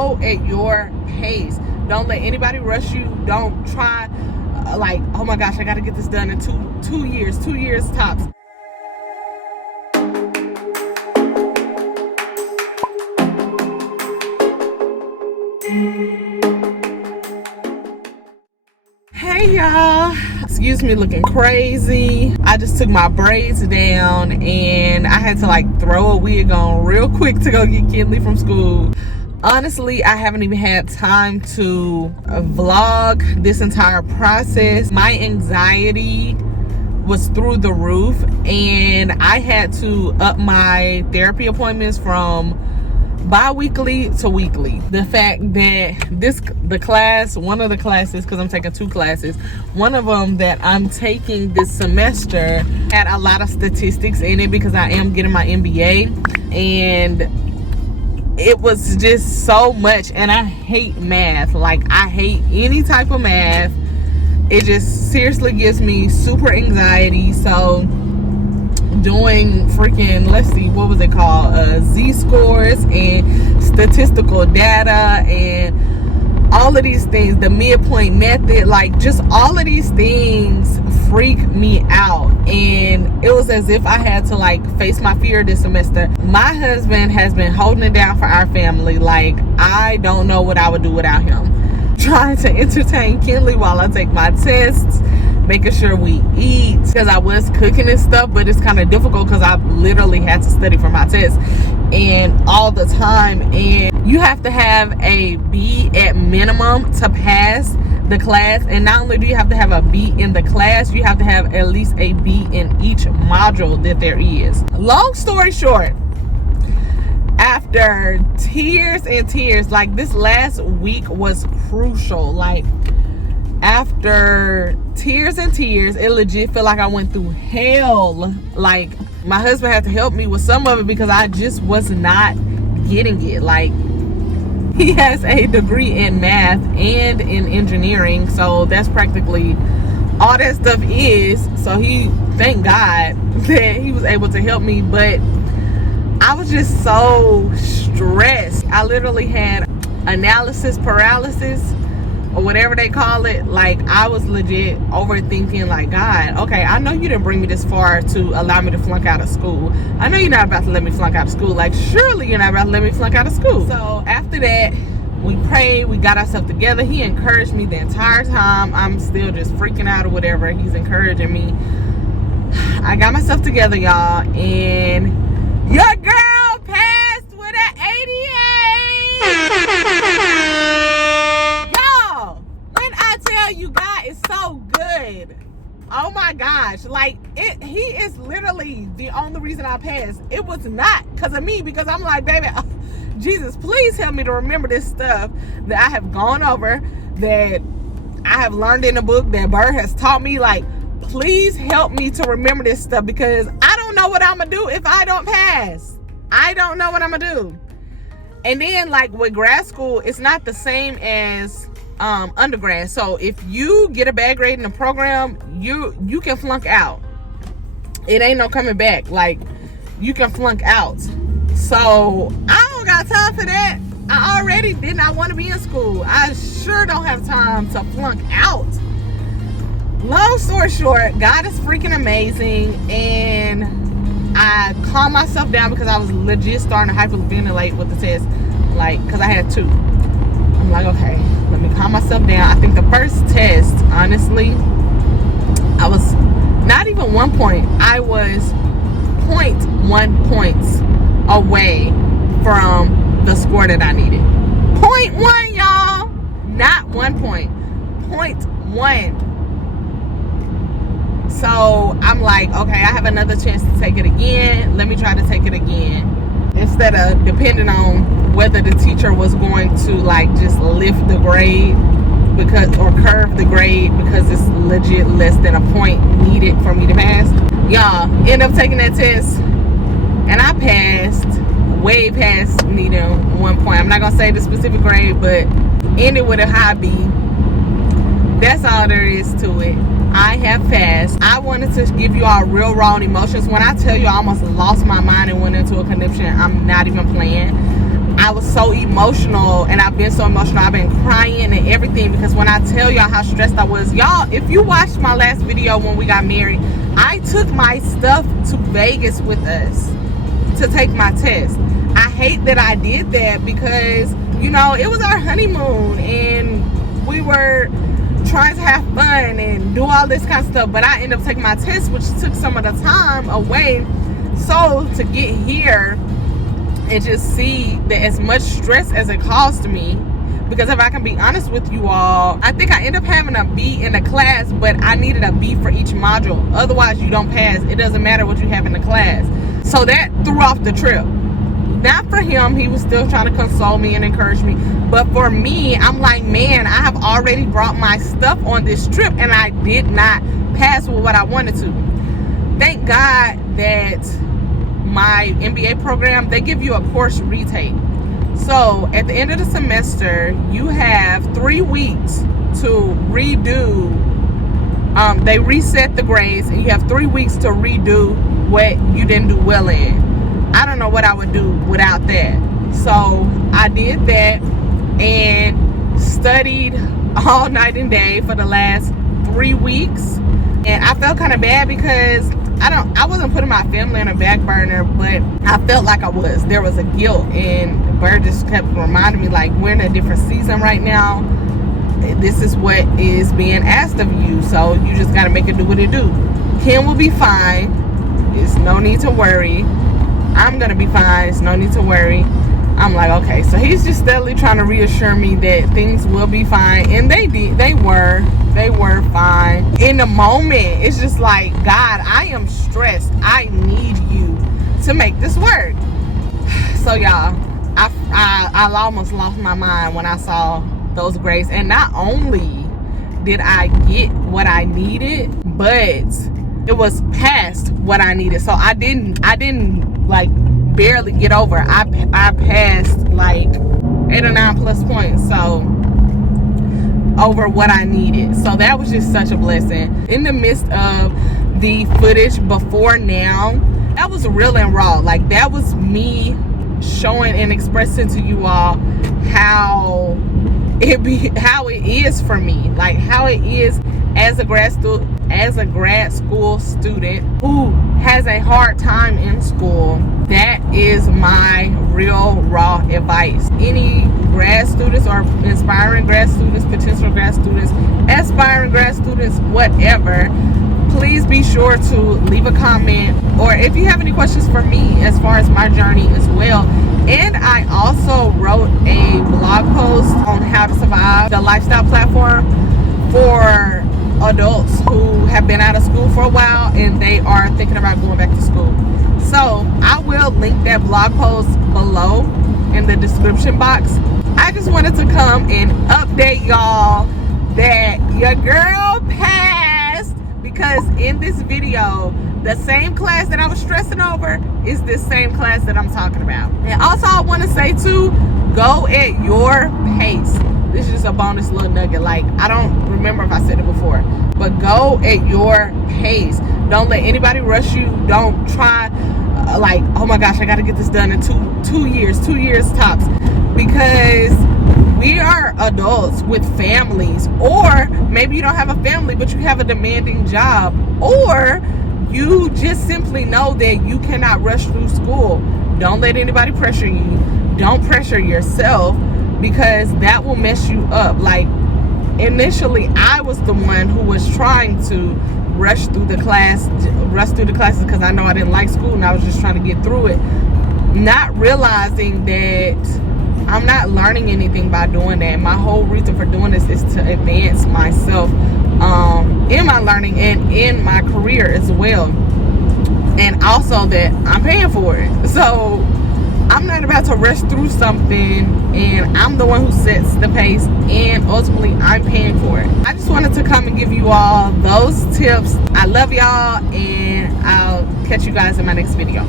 go at your pace. Don't let anybody rush you. Don't try like, oh my gosh, I got to get this done in two years tops. Hey y'all, excuse me looking crazy. I just took my braids down and I had to like throw a wig on real quick to go get Kinley from school. Honestly, I haven't even had time to vlog this entire process. My anxiety was through the roof and I had to up my therapy appointments from bi-weekly to weekly. The fact that one of the classes, because I'm taking 2 classes, one of them that I'm taking this semester had a lot of statistics in it because I am getting my MBA, and it was just so much. And I hate math. Like, I hate any type of math. It just seriously gives me super anxiety. So doing freaking, let's see, what was it called, Z-scores and statistical data and all of these things, the midpoint method, like just all of these things freak me out. And it was as if I had to like face my fear this semester. My husband has been holding it down for our family. Like, I don't know what I would do without him. Trying to entertain Kinley while I take my tests, making sure we eat, because I was cooking and stuff, but it's kind of difficult because I literally had to study for my test and all the time. And you have to have a B at minimum to pass the class. And not only do you have to have a B in the class, you have to have at least a B in each module that there is. Long story short, after tears and tears, like this last week was crucial. Like, after tears and tears, it legit felt like I went through hell. Like, my husband had to help me with some of it because I just was not getting it. Like, he has a degree in math and in engineering, so that's practically all that stuff is. So thank God that he was able to help me, but I was just so stressed. I literally had analysis paralysis, or whatever they call it. Like, I was legit overthinking, like, God, okay, I know you didn't bring me this far to allow me to flunk out of school. I know you're not about to let me flunk out of school. Like, surely you're not about to let me flunk out of school. So after that, we prayed, we got ourselves together. He encouraged me the entire time. I'm still just freaking out or whatever. He's encouraging me. I got myself together, y'all, and your girl passed with an 88. Y'all, when I tell you God is so good, oh my gosh, like, he is literally the only reason I passed. It was not because of me, because I'm like, baby, Jesus, please help me to remember this stuff that I have gone over, that I have learned in the book, that Bird has taught me. Like, please help me to remember this stuff, because I don't know what I'm gonna do if I don't pass. I don't know what I'm gonna do. And then, like, with grad school, it's not the same as undergrad. So if you get a bad grade in the program, you can flunk out. It ain't no coming back. Like, you can flunk out. So I don't got time for that. I already did not want to be in school. I sure don't have time to flunk out. Long story short, God is freaking amazing, and I calmed myself down because I was legit starting to hyperventilate with the test, like, because I had 2. I'm like, okay, let me calm myself down. I think the first test, honestly, I was not even 1 point. I was 0.1 points away from the score that I needed. 0.1, y'all. Not 1 point. 0.1. So I'm like, okay, I have another chance to take it again. Let me try to take it again. Instead of depending on whether the teacher was going to, like, just lift the grade or curve the grade because it's legit less than a point needed for me to pass. Y'all, end up taking that test and I passed way past needing 1 point. I'm not gonna say the specific grade, but ended with a high B. That's all there is to it. I have passed. I wanted to give you all real raw emotions. When I tell you I almost lost my mind and went into a conniption, I'm not even playing. I was so emotional, and I've been so emotional. I've been crying and everything, because when I tell y'all how stressed I was, y'all, if you watched my last video when we got married, I took my stuff to Vegas with us to take my test. I hate that I did that, because, you know, it was our honeymoon and we were trying to have fun and do all this kind of stuff, but I ended up taking my test, which took some of the time away. So to get here and just see that as much stress as it caused me, because if I can be honest with you all, I think I ended up having a B in the class, but I needed a B for each module. Otherwise, you don't pass. It doesn't matter what you have in the class. So that threw off the trip. Not for him, he was still trying to console me and encourage me. But for me, I'm like, man, I have already brought my stuff on this trip and I did not pass with what I wanted to. Thank God that my MBA program, they give you a course retake. So at the end of the semester, you have 3 weeks to redo. They reset the grades and you have 3 weeks to redo what you didn't do well in. I don't know what I would do without that. So I did that and studied all night and day for the last 3 weeks. And I felt kind of bad because I wasn't putting my family on a back burner, but I felt like I was. There was a guilt, and Bird just kept reminding me, like, we're in a different season right now. This is what is being asked of you, so you just got to make it do what it do. Ken will be fine. There's no need to worry. I'm gonna be fine. There's no need to worry. I'm like, okay. So he's just steadily trying to reassure me that things will be fine, and they did. They were fine. In the moment, it's just like, God, I am stressed. I need you to make this work. So y'all, I almost lost my mind when I saw those grades, and not only did I get what I needed, but it was past what I needed. So I didn't like barely get over. I passed like 8 or 9 plus points, so over what I needed. So that was just such a blessing. In the midst of the footage before now, that was real and raw. Like, that was me showing and expressing to you all how it is for me, like how it is as a grad school student who has a hard time in school. That is my real raw advice. Any grad students or inspiring grad students, potential grad students, aspiring grad students, whatever, please be sure to leave a comment, or if you have any questions for me as far as my journey as well. And I also wrote a blog post on how to survive the lifestyle platform for adults who have been out of school for a while and they are thinking about going back to school. So I will link that blog post below in the description box. I just wanted to come and update y'all that your girl passed, because in this video, the same class that I was stressing over is this same class that I'm talking about. And also I want to say too, go at your pace. This is just a bonus little nugget. Like, I don't remember if I said it before, but go at your pace. Don't let anybody rush you. Don't try like, oh my gosh, I got to get this done in two years tops, because we are adults with families, or maybe you don't have a family but you have a demanding job, or you just simply know that you cannot rush through school. Don't let anybody pressure you. Don't pressure yourself, because that will mess you up. Like, initially I was the one who was trying to rush through the classes because I know I didn't like school and I was just trying to get through it, not realizing that I'm not learning anything by doing that. My whole reason for doing this is to advance myself in my learning and in my career as well, and also that I'm paying for it. So I'm not about to rush through something, and I'm the one who sets the pace, and ultimately I'm paying for it. I just wanted to come and give you all those tips. I love y'all, and I'll catch you guys in my next video.